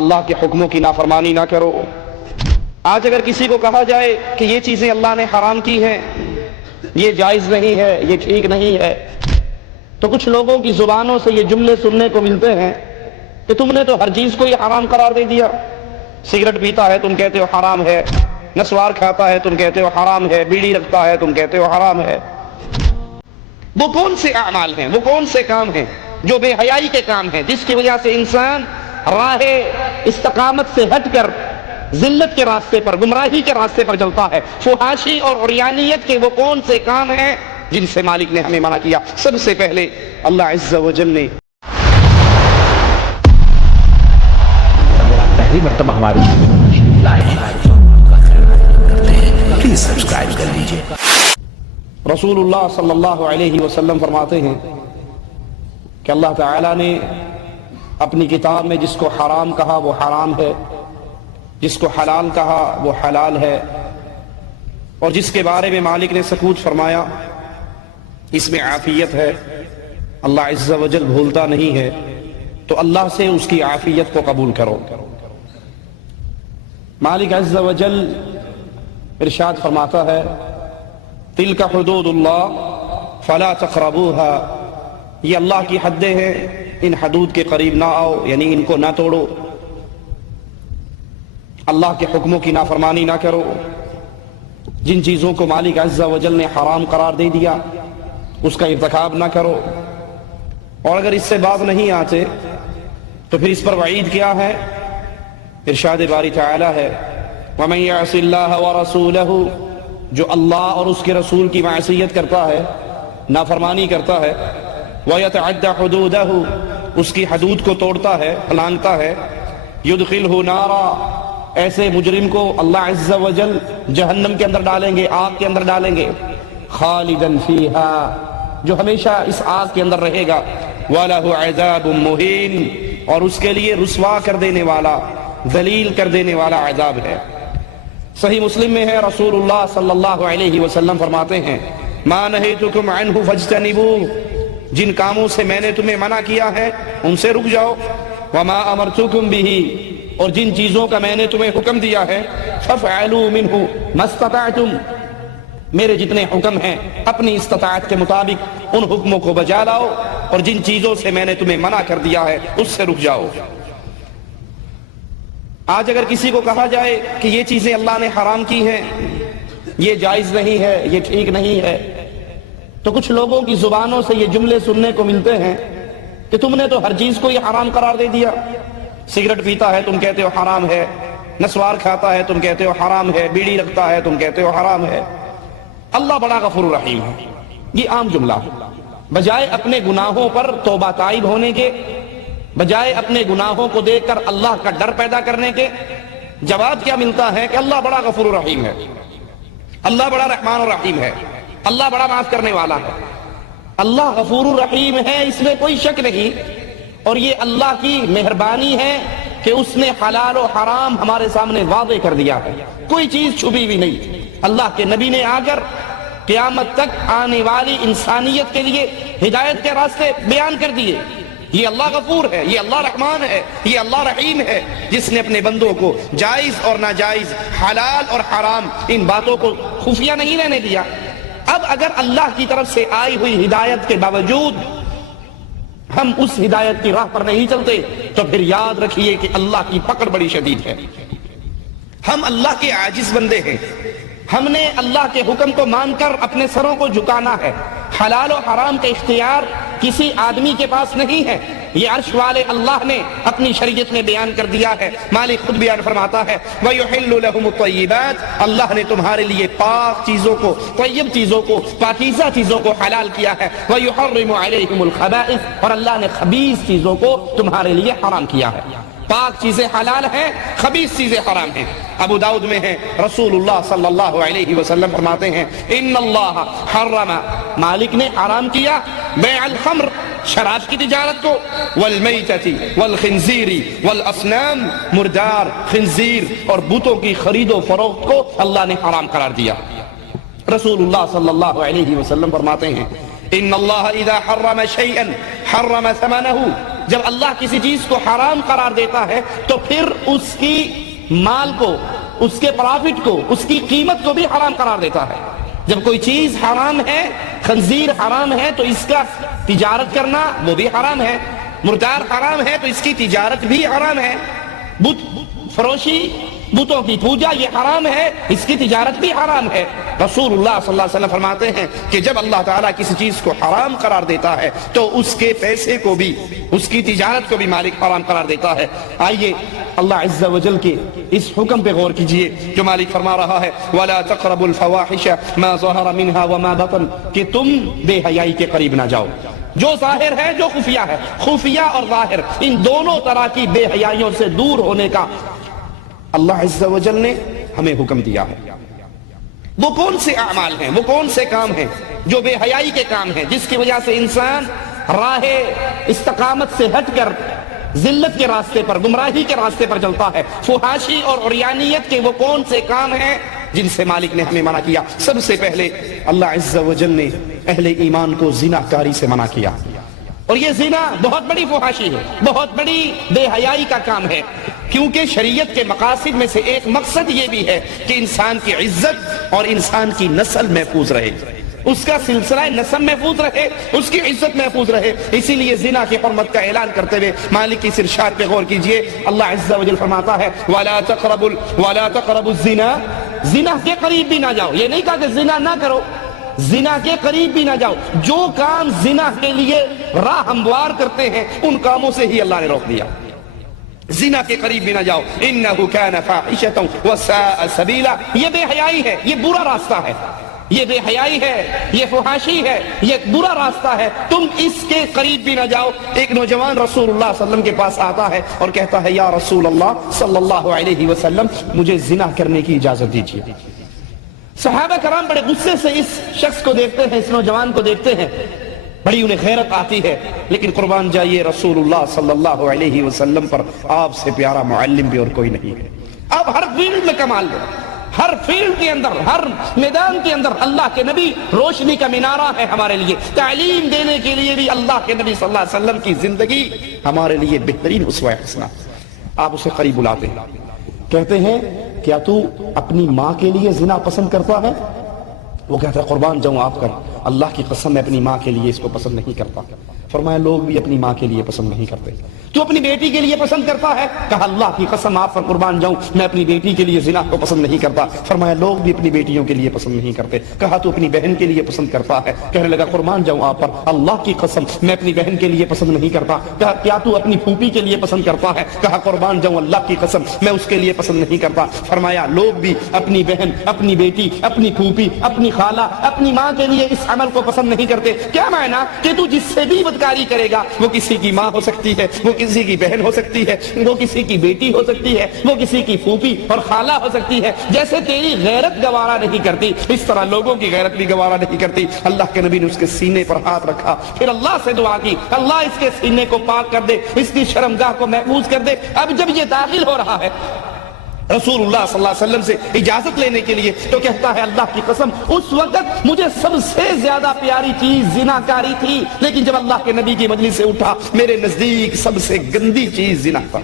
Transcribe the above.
اللہ کے حکموں کی نافرمانی نہ کرو۔ آج اگر کسی کو کہا جائے کہ یہ چیزیں اللہ نے حرام کی ہیں، یہ جائز نہیں ہے، یہ ٹھیک نہیں ہے، تو کچھ لوگوں کی زبانوں سے یہ جملے سننے کو ملتے ہیں کہ تم نے تو ہر چیز کو یہ حرام قرار دے دیا۔ سگریٹ پیتا ہے تم کہتے ہو حرام ہے، نسوار کھاتا ہے تم کہتے ہو حرام ہے، بیڑی رکھتا ہے تم کہتے ہو حرام ہے۔ وہ کون سے اعمال ہیں، وہ کون سے کام ہیں جو بے حیائی کے کام ہیں، جس کی وجہ سے انسان راہ استقامت سے ہٹ کر ذلت کے راستے پر، گمراہی کے راستے پر چلتا ہے؟ فحاشی اور عریانیت کے وہ کون سے کام ہیں جن سے مالک نے ہمیں منع کیا؟ سب سے پہلے اللہ عز و جل نے پہلی مرتبہ ہماری پلیز سبسکرائب کر لیجئے۔ رسول اللہ صلی اللہ علیہ وسلم فرماتے ہیں کہ اللہ تعالیٰ نے اپنی کتاب میں جس کو حرام کہا وہ حرام ہے، جس کو حلال کہا وہ حلال ہے، اور جس کے بارے میں مالک نے سکوت فرمایا اس میں عافیت ہے۔ اللہ عز و جل بھولتا نہیں ہے، تو اللہ سے اس کی عافیت کو قبول کرو۔ مالک عز و جل ارشاد فرماتا ہے تلک حدود اللہ فلا تقربوها، یہ اللہ کی حدیں ہیں، ان حدود کے قریب نہ آؤ، یعنی ان کو نہ توڑو، اللہ کے حکموں کی نافرمانی نہ کرو۔ جن چیزوں کو مالک عز و جل نے حرام قرار دے دیا اس کا ارتکاب نہ کرو، اور اگر اس سے باز نہیں آتے تو پھر اس پر وعید کیا ہے؟ ارشاد باری تعالی ہے وَمَن يَعْصِ اللَّهَ وَرَسُولَهُ، جو اللہ اور اس کے رسول کی معصیت کرتا ہے، نافرمانی کرتا ہے، وَيَتَعَدَّ حُدُودَهُ، اس کی حدود کو توڑتا ہے، لانگتا ہے، يُدْخِلْهُ نَارًا، ایسے مجرم کو اللہ عز و جل جہنم کے اندر ڈالیں گے، آگ کے اندر ڈالیں گے، خالداً فیہا، جو ہمیشہ اس آگ کے اندر رہے گا، وَلَهُ عَذَابٌ مُّهِينٌ، اور اس کے لیے رسوا کر دینے والا، ذلیل کر دینے والا عذاب ہے۔ صحیح مسلم میں ہے رسول اللہ صلی اللہ علیہ وسلم فرماتے ہیں مَا نَهَيْتُكُمْ عَنْهُ فَاجْتَنِبُوهُ، جن کاموں سے میں نے تمہیں منع کیا ہے ان سے رک جاؤ، وَمَا أَمَرْتُكُمْ بِهِ، اور جن چیزوں کا میں نے تمہیں حکم دیا ہے فَافْعَلُوا مِنْهُ مَا اسْتَطَعْتُمْ، میرے جتنے حکم ہیں اپنی استطاعت کے مطابق ان حکموں کو بجا لاؤ، اور جن چیزوں سے میں نے تمہیں منع کر دیا ہے اس سے رک جاؤ۔ آج اگر کسی کو کہا جائے کہ یہ چیزیں اللہ نے حرام کی ہیں، یہ جائز نہیں ہے، یہ ٹھیک نہیں ہے، تو کچھ لوگوں کی زبانوں سے یہ جملے سننے کو ملتے ہیں کہ تم نے تو ہر چیز کو یہ حرام قرار دے دیا۔ سگریٹ پیتا ہے تم کہتے ہو حرام ہے، نسوار کھاتا ہے تم کہتے ہو حرام ہے، بیڑی رکھتا ہے تم کہتے ہو حرام ہے۔ اللہ بڑا غفور رحیم ہے، یہ عام جملہ ہے۔ بجائے اپنے گناہوں پر توبہ تائب ہونے کے، بجائے اپنے گناہوں کو دیکھ کر اللہ کا ڈر پیدا کرنے کے، جواب کیا ملتا ہے کہ اللہ بڑا غفور رحیم ہے، اللہ بڑا رحمان الرحیم ہے، اللہ بڑا معاف کرنے والا ہے۔ اللہ غفور الرحیم ہے، اس میں کوئی شک نہیں، اور یہ اللہ کی مہربانی ہے کہ اس نے حلال و حرام ہمارے سامنے واضح کر دیا ہے، کوئی چیز چھپی بھی نہیں۔ اللہ کے نبی نے آ کر قیامت تک آنے والی انسانیت کے لیے ہدایت کے راستے بیان کر دیے۔ یہ اللہ غفور ہے، یہ اللہ رحمان ہے، یہ اللہ رحیم ہے، جس نے اپنے بندوں کو جائز اور ناجائز، حلال اور حرام، ان باتوں کو خفیہ نہیں رہنے دیا۔ اب اگر اللہ کی طرف سے آئی ہوئی ہدایت کے باوجود ہم اس ہدایت کی راہ پر نہیں چلتے تو پھر یاد رکھیے کہ اللہ کی پکڑ بڑی شدید ہے۔ ہم اللہ کے عاجز بندے ہیں، ہم نے اللہ کے حکم کو مان کر اپنے سروں کو جھکانا ہے۔ حلال و حرام کا اختیار کسی آدمی کے پاس نہیں ہے، یہ عرش والے اللہ نے اپنی شریعت میں بیان کر دیا ہے۔ مالک خود بیان فرماتا ہے وَيُحِلُّ لَهُمُ الطَّيِّبَاتِ، اللہ نے تمہارے لیے پاک چیزوں کو، طیب چیزوں کو، پاکیزہ چیزوں کو حلال کیا ہے۔ وَيُحَرِّمُ عَلَيْهِمُ الْخَبَائِثَ، اور اللہ نے خبیث چیزوں کو تمہارے لیے حرام کیا ہے۔ پاک چیزیں حلال ہیں، خبیث چیزیں حرام ہیں۔ ابو داؤد میں ہے رسول اللہ صلی اللہ علیہ وسلم فرماتے ہیں ان اللہ حرم، مالک نے حرام کیا بیع الخمر، شراب کی تجارت کو، والمیتۃ والخنزیر والاصنام، مردار، خنزیر اور بتوں کی خرید و فروخت کو اللہ نے حرام قرار دیا۔ رسول اللہ صلی اللہ علیہ وسلم فرماتے ہیں ان اللہ اذا حرم شیئا حرم ثمنہ، جب اللہ کسی چیز کو حرام قرار دیتا ہے تو پھر اس کی مال کو، اس کے پرافٹ کو، اس کی قیمت کو بھی حرام قرار دیتا ہے۔ جب کوئی چیز حرام ہے، خنزیر حرام ہے تو اس کا تجارت کرنا وہ بھی حرام ہے، مردار حرام ہے تو اس کی تجارت بھی حرام ہے، بت فروشی، بتوں کی پوجا یہ حرام ہے، اس کی تجارت بھی حرام ہے۔ رسول اللہ صلی اللہ علیہ وسلم فرماتے ہیں کہ جب اللہ تعالیٰ کسی چیز کو حرام قرار دیتا ہے تو اس کے پیسے کو بھی، اس کی تجارت کو بھی مالک حرام قرار دیتا ہے۔ آئیے اللہ عز و جل کے اس حکم پہ غور کیجئے جو مالک فرما رہا ہے وَلَا تَقْرَبُوا الْفَوَاحِشَ مَا ظَهَرَ مِنْهَا وَمَا بَطَنَ، کہ تم بے حیائی کے قریب نہ جاؤ، جو ظاہر ہے جو خفیہ ہے، خفیہ اور ظاہر ان دونوں طرح کی بے حیائیوں سے دور ہونے کا اللہ عز و جل نے ہمیں حکم دیا ہے۔ وہ کون سے اعمال ہیں، وہ کون سے کام ہیں جو بے حیائی کے کام ہیں، جس کی وجہ سے انسان راہ استقامت سے ہٹ کر ذلت کے راستے پر، گمراہی کے راستے پر چلتا ہے؟ فحاشی اور عریانیت کے وہ کون سے کام ہیں جن سے مالک نے ہمیں منع کیا؟ سب سے پہلے اللہ عز و جل نے اہل ایمان کو زنا کاری سے منع کیا، اور یہ زنا بہت بڑی فحاشی ہے، بہت بڑی بے حیائی کا کام ہے، کیونکہ شریعت کے مقاصد میں سے ایک مقصد یہ بھی ہے کہ انسان کی عزت اور انسان کی نسل محفوظ رہے، اس کا سلسلہ نسب محفوظ رہے، اس کی عزت محفوظ رہے۔ اسی لیے زنا کی حرمت کا اعلان کرتے ہوئے مالک کی ارشاد پہ غور کیجئے، اللہ عز و جل فرماتا ہے وَلَا تَقْرَبُوا الزِّنَا، زنا کے قریب بھی نہ جاؤ۔ یہ نہیں کہا کہ زنا نہ کرو، زنا کے قریب بھی نہ جاؤ۔ جو کام زنا کے لیے راہ ہموار کرتے ہیں ان کاموں سے ہی اللہ نے روک دیا، زنا کے قریب بھی نہ جاؤ۔ انہ کان فاحشۃ وساء سبیلا، یہ بے حیائی ہے، یہ برا راستہ ہے، یہ بے حیائی ہے، یہ فحاشی ہے، یہ برا راستہ ہے، تم اس کے قریب بھی نہ جاؤ۔ ایک نوجوان رسول اللہ صلی اللہ علیہ وسلم کے پاس آتا ہے اور کہتا ہے یا رسول اللہ صلی اللہ علیہ وسلم مجھے زنا کرنے کی اجازت دیجیے۔ صحابہ کرام بڑے غصے سے اس شخص کو دیکھتے ہیں، اس نوجوان کو دیکھتے ہیں، بڑی انہیں غیرت آتی ہے، لیکن قربان جائیے رسول اللہ صلی اللہ علیہ وسلم پر آپ سے پیارا معلم بھی اور کوئی نہیں ہے۔ اب ہر فیلڈ میں کمال ہے، ہر فیلڈ کے اندر، ہر میدان کے اندر اللہ کے نبی روشنی کا مینارہ ہے ہمارے لیے، تعلیم دینے کے لیے بھی اللہ کے نبی صلی اللہ علیہ وسلم کی زندگی ہمارے لیے بہترین اسوہ حسنہ۔ آپ اسے قریب بلاتے ہیں، کہتے ہیں کیا تو اپنی ماں کے لیے زنا پسند کرتا ہے؟ وہ کہتا ہے قربان جاؤں آپ کر، اللہ کی قسم میں اپنی ماں کے لیے اس کو پسند نہیں کرتا۔ فرمایا لوگ بھی اپنی ماں کے لیے پسند نہیں کرتے، تو اپنی بیٹی کے لیے پسند کرتا ہے؟ کہا اللہ کی قسم آپ پر قربان جاؤں میں اپنی بیٹی کے لیے زنا کو پسند نہیں کرتا۔ فرمایا لوگ بھی اپنی بیٹیوں کے لیے پسند نہیں کرتے۔ کہا تو اپنی بہن کے لیے پسند کرتا ہے؟ کہنے لگا قربان جاؤں آپ پر اللہ کی قسم میں اپنی بہن کے لیے پسند نہیں کرتا۔ کہا کیا تو اپنی پھوپھی کے لیے پسند کرتا ہے؟ کہا قربان جاؤں اللہ کی قسم میں اس کے لیے پسند نہیں کرتا۔ فرمایا لوگ بھی اپنی بہن، اپنی بیٹی، اپنی پھوپھی، اپنی خالہ، اپنی ماں کے لیے اس عمل کو پسند نہیں کرتے۔ کیا معنی کہ تو جس سے بھی بدکاری کرے گا وہ کسی کی ماں ہو سکتی ہے، وہ کسی کی بہن ہو سکتی ہے، وہ کسی کی بیٹی ہو سکتی ہے، وہ کسی کی پھوپھی اور خالہ ہو سکتی ہے۔ جیسے تیری غیرت گوارا نہیں کرتی اس طرح لوگوں کی غیرت بھی گوارا نہیں کرتی۔ اللہ کے نبی نے اس کے سینے پر ہاتھ رکھا، پھر اللہ سے دعا کی اللہ اس کے سینے کو پاک کر دے، اس کی شرمگاہ کو محفوظ کر دے۔ اب جب یہ داخل ہو رہا ہے رسول اللہ صلی اللہ علیہ وسلم سے اجازت لینے کے لیے تو کہتا ہے اللہ کی قسم اس وقت مجھے سب سے زیادہ پیاری چیز زناکاری تھی، لیکن جب اللہ کے نبی کی مجلس سے اٹھا میرے نزدیک سب سے گندی چیز زنا تھا۔